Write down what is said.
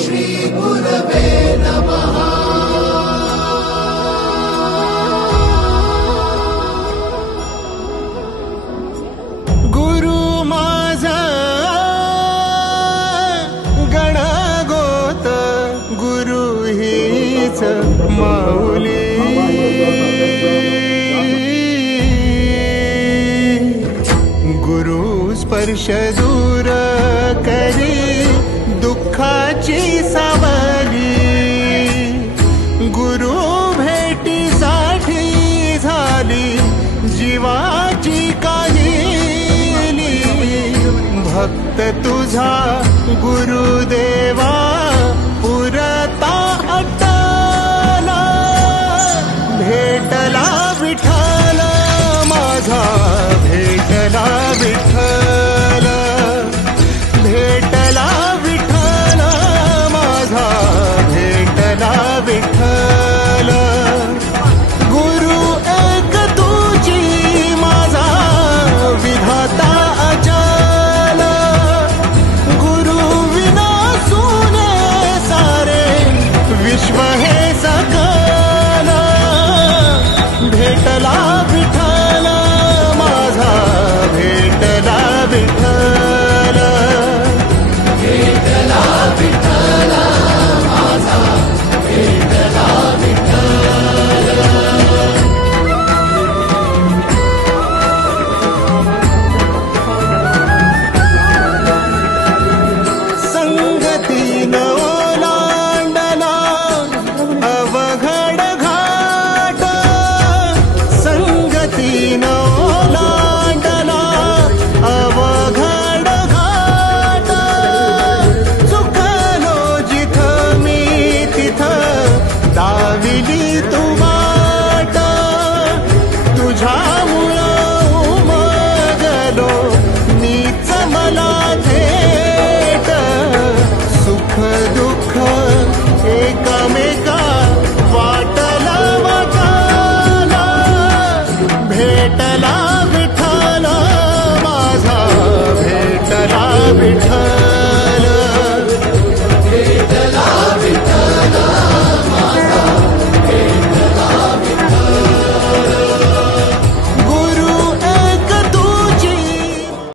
श्री गुरवे नमः। गुरु माझा गणगोत, गुरु हीच माऊली। गुरु स्पर्श दूर करी दुःखाची सावली। गुरु भेटीसाठी झाली जीवाची काहिली। भक्त तुझा गुरुदेवा पुरता अट्टला। भेटला विठ्ठल माझा, भेटला विठ्ठल, भेटला विठ्ठल माझा, भेटला विठ्ठल। गुरु एक तुझी माझा विधाता अचल। गुरु विना सुने सारे विश्व हे सकल। भेटला विठ्ठल माझा, भेटला विठ्ठल, भेटला विठ्ठल माझा, भेटला विठ्ठल। संगतीन ओलांडला अवघड घाट। संगतीन ओलांडला अवघड घाट। चुकलो जिथं मी तिथं दाविली तू वाट। तुझ्यामुळं उमगलो मीच मला थेट। सुख दुःख एकमेका वाटला वाटाला। भेटला विठ्ठल माझा, भेटला विठ्ठल।